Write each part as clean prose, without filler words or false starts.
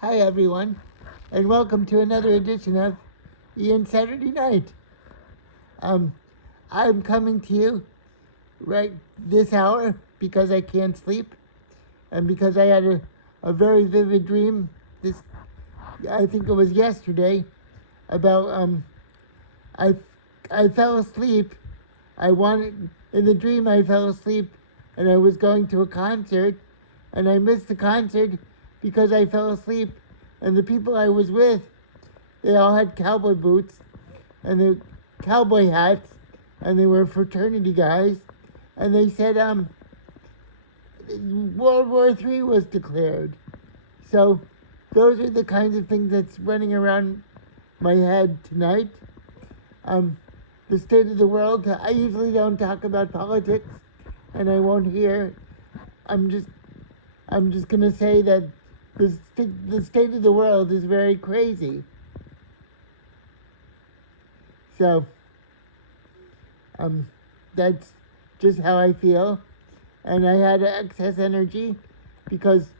Hi, everyone, and welcome to another edition of Ian Saturday Night. Um, I'm coming to you right this hour because I can't sleep and because I had a very vivid dream. I think it was yesterday, about I I fell asleep. In the dream I fell asleep, and I was going to a concert, and I missed the concert because I fell asleep, and the people I was with, they all had cowboy boots and the cowboy hats, and they were fraternity guys, and they said World War III was declared. So those are the kinds of things that's running around my head tonight. Um, the state of the world. I usually don't talk about politics, and I won't hear. I'm just gonna say that the state of the world is very crazy. So um, that's just how I feel, and I had excess energy because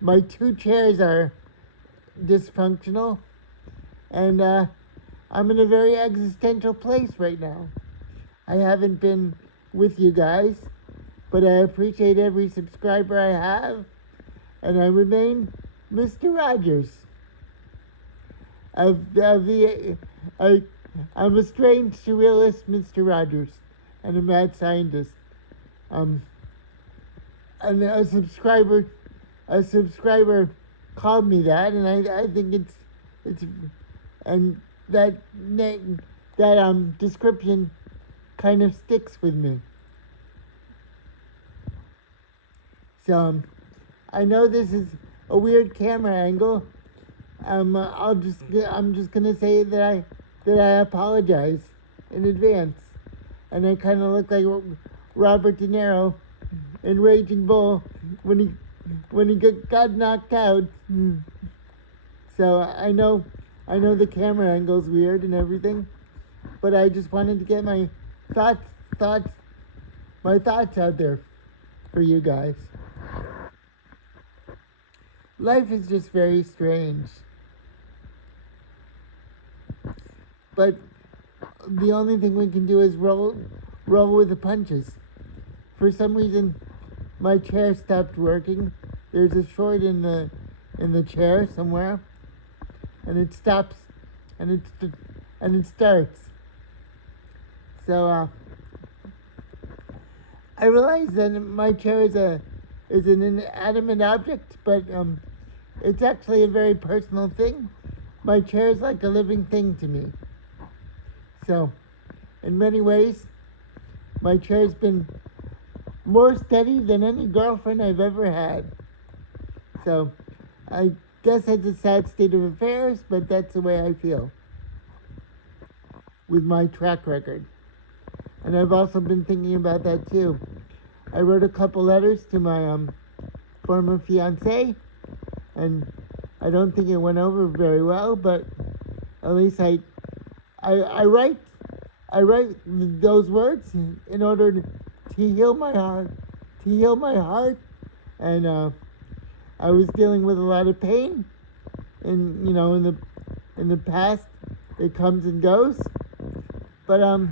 my two chairs are dysfunctional, and I'm in a very existential place right now. I haven't been with you guys, but I appreciate every subscriber I have, and I remain Mr. Rogers. I'm a strange surrealist, Mr. Rogers, and a mad scientist. Um, and a subscriber called me that, and I think it's and that name, that description kind of sticks with me. So I know this is a weird camera angle. I'm just gonna say that I apologize in advance, and I kind of look like Robert De Niro in Raging Bull when he got knocked out. So I know the camera angle's weird and everything, but I just wanted to get my thoughts out there for you guys. Life is just very strange. But the only thing we can do is roll with the punches. For some reason, my chair stopped working. There's a short in the chair somewhere, and it stops, and it starts. So I realize that my chair is an inanimate object, but it's actually a very personal thing. My chair is like a living thing to me. So, in many ways, my chair's been more steady than any girlfriend I've ever had. So, I guess it's a sad state of affairs, but that's the way I feel with my track record. And I've also been thinking about that too. I wrote a couple letters to my former fiance, and I don't think it went over very well, but at least I write those words in order to heal my heart, and I was dealing with a lot of pain, and in the past it comes and goes, but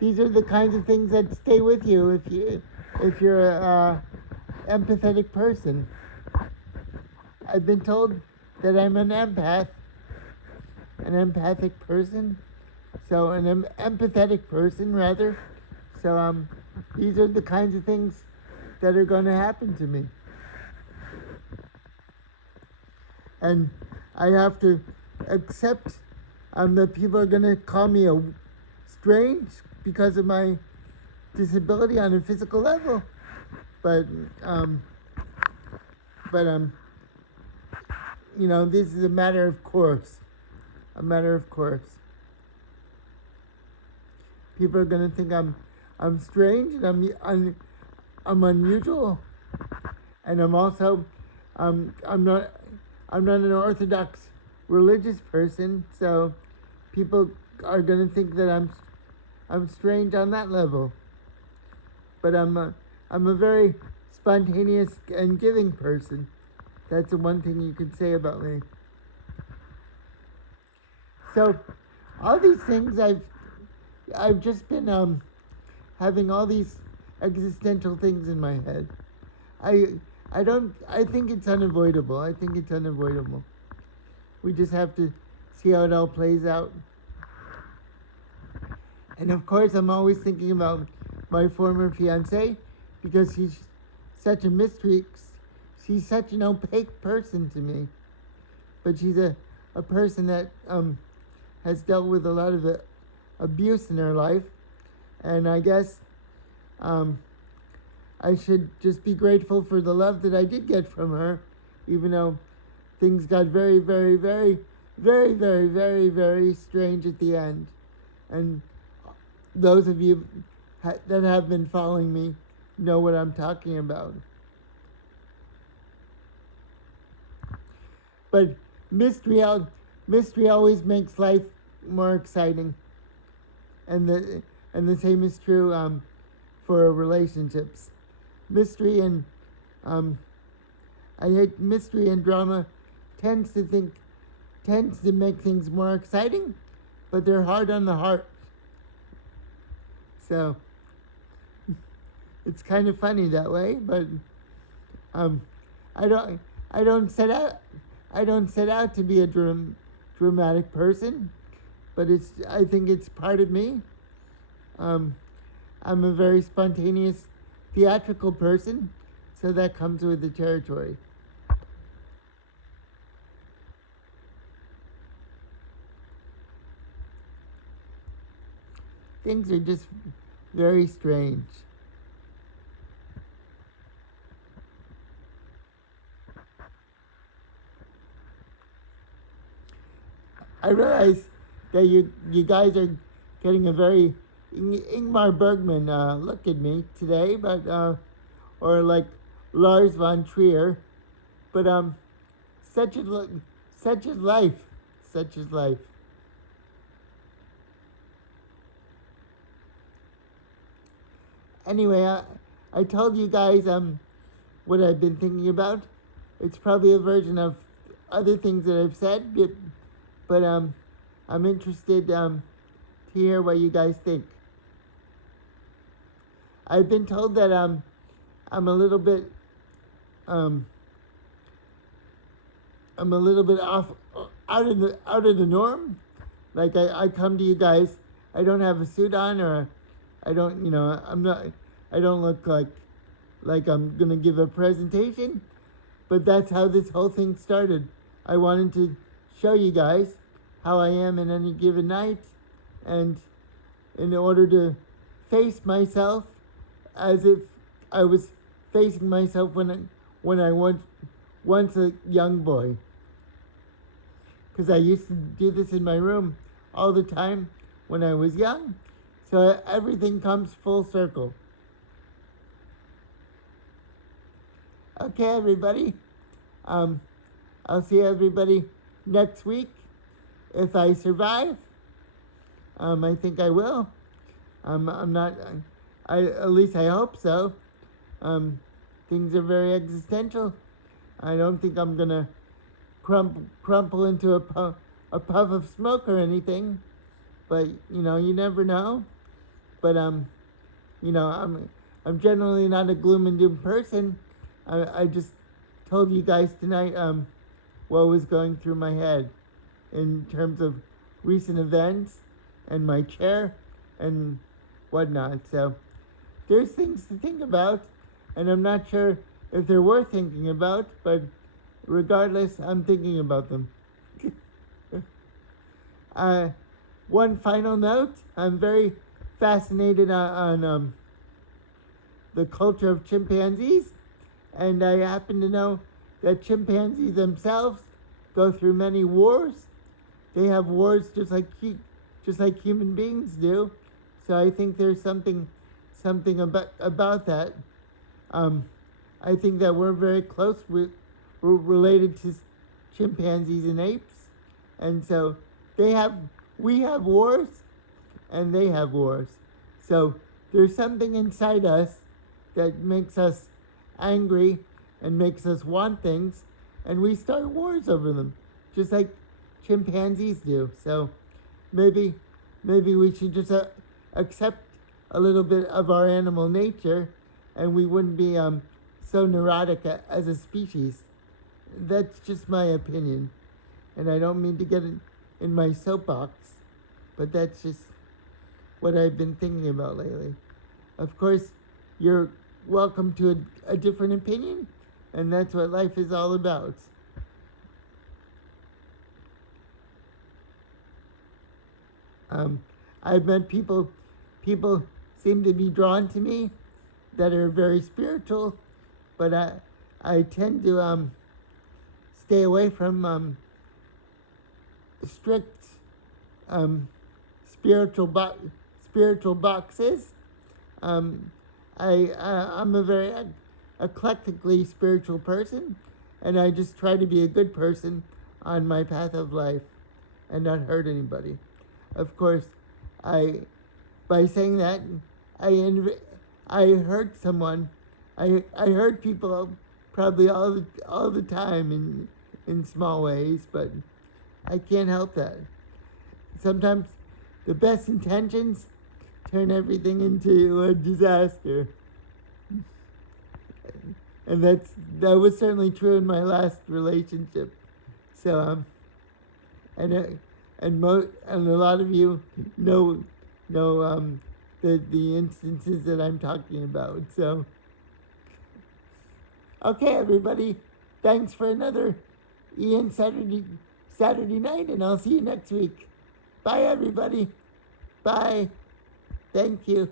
these are the kinds of things that stay with you if you're a empathetic person. I've been told that I'm an empathic person, so an empathetic person rather. So these are the kinds of things that are going to happen to me, and I have to accept that people are going to call me strange because of my disability on a physical level, but this is a matter of course. People are gonna think I'm strange, and I'm unusual, and I'm also I'm not an orthodox religious person, so people are gonna think that I'm strange on that level. But I'm a very spontaneous and giving person. That's the one thing you could say about me. So, all these things I've just been having all these existential things in my head. I think it's unavoidable. I think it's unavoidable. We just have to see how it all plays out. And of course, I'm always thinking about my former fiance because she's such a mystery. She's such an opaque person to me. But she's a person that has dealt with a lot of abuse in her life. And I guess I should just be grateful for the love that I did get from her, even though things got very, very, very, very, very, very, very strange at the end. And those of you that have been following me know what I'm talking about. But mystery always makes life more exciting, and the same is true for relationships. Mystery and I hate mystery and drama tends to make things more exciting, but they're hard on the heart. So it's kind of funny that way, but I don't set out to be a dramatic person, but I think it's part of me. I'm a very spontaneous, theatrical person, so that comes with the territory. Things are just very strange. I realize that you guys are getting a very Ingmar Bergman look at me today, but or like Lars von Trier, but such is life, such is life. Anyway, I told you guys what I've been thinking about. It's probably a version of other things that I've said, but I'm interested to hear what you guys think. I've been told that I'm a little bit off out of the norm. Like I come to you guys, I don't have a suit on, or I don't, I don't look like I'm gonna give a presentation, but that's how this whole thing started. I wanted to show you guys how I am in any given night, and in order to face myself as if I was facing myself when I was once a young boy. Because I used to do this in my room all the time when I was young. So everything comes full circle. Okay, everybody. I'll see everybody next week if I survive. I think I will. I'm not. At least I hope so. Things are very existential. I don't think I'm gonna crumple into a puff of smoke or anything. But you never know. But I'm generally not a gloom and doom person. I just told you guys tonight what was going through my head in terms of recent events and my chair and whatnot. So there's things to think about, and I'm not sure if they're worth thinking about, but regardless, I'm thinking about them. One final note, I'm very fascinated on the culture of chimpanzees, and I happen to know that chimpanzees themselves go through many wars. They have wars just like human beings do. So I think there's something about that. I think that we're very close. We're related to chimpanzees and apes, and so we have wars, and they have wars. So there's something inside us that makes us angry and makes us want things, and we start wars over them, just like chimpanzees do. So maybe we should just accept a little bit of our animal nature, and we wouldn't be so neurotic as a species. That's just my opinion, and I don't mean to get in my soapbox, but that's just what I've been thinking about lately. Of course, you're welcome to a different opinion, and that's what life is all about. I've met people seem to be drawn to me that are very spiritual, but I tend to stay away from strict spiritual boxes. I'm a very eclectically spiritual person, and I just try to be a good person on my path of life and not hurt anybody. Of course, by saying that, I hurt someone. I hurt people probably all the time in small ways, but I can't help that. Sometimes the best intentions turn everything into a disaster. And that was certainly true in my last relationship. So and a lot of you know the instances that I'm talking about. So okay, everybody, thanks for another Ian Saturday night, and I'll see you next week. Bye, everybody. Bye. Thank you.